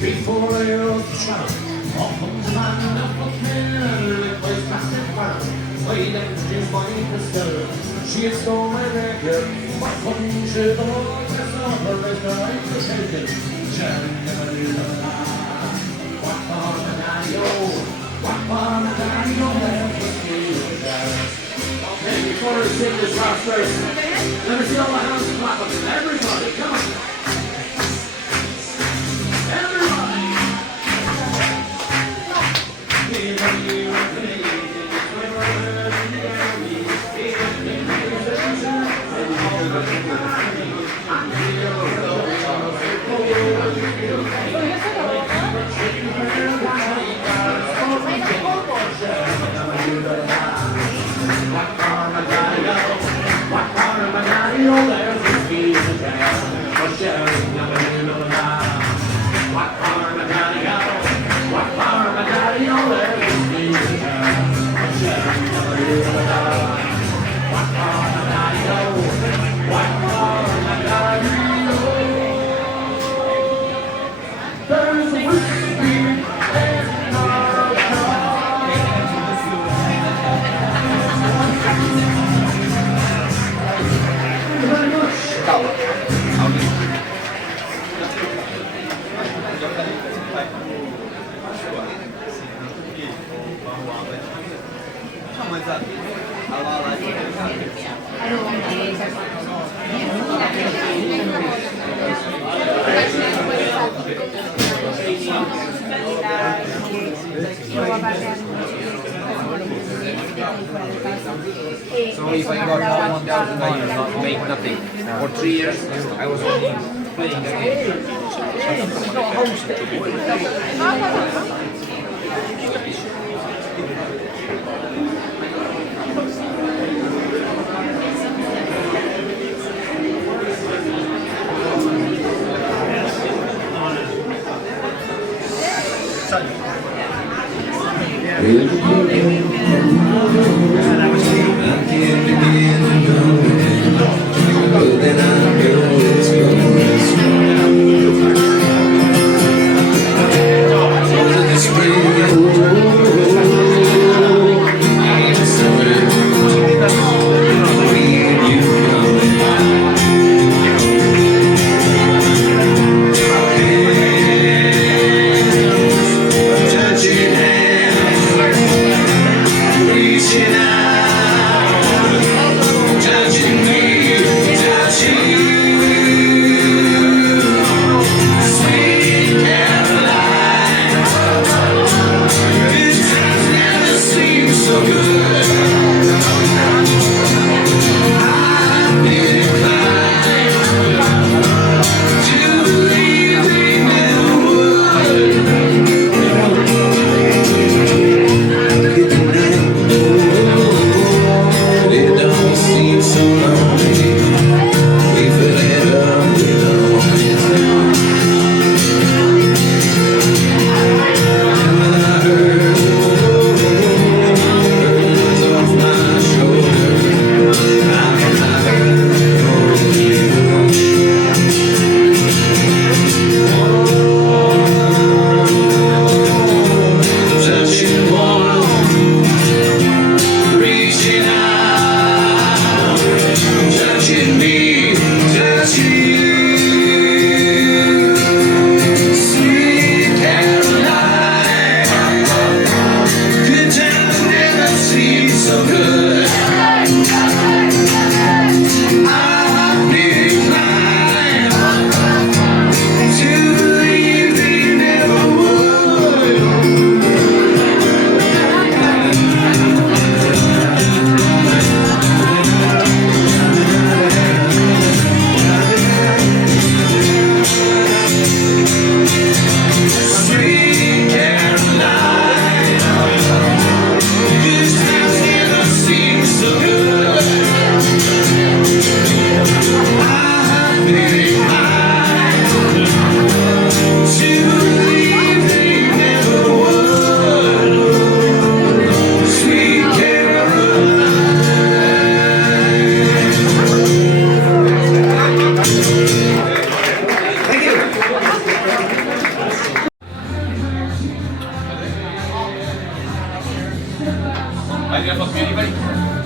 Before I off the trunk, off comes a man up a man, it was plastic fun. Way down to James Bond the stir. She had stolen my record, what fun she the Lord has on her restaurant for taken. Sharing never knew the lie. What for the daddy-o, what for the daddy-o, there was me with Sharon. Okay, before I sing this last verse, let me see all the hands clapping. Everybody, come on. So if I got 1,000 I not make nothing. For 3 years I was only playing the game. Have you ever fucked anybody?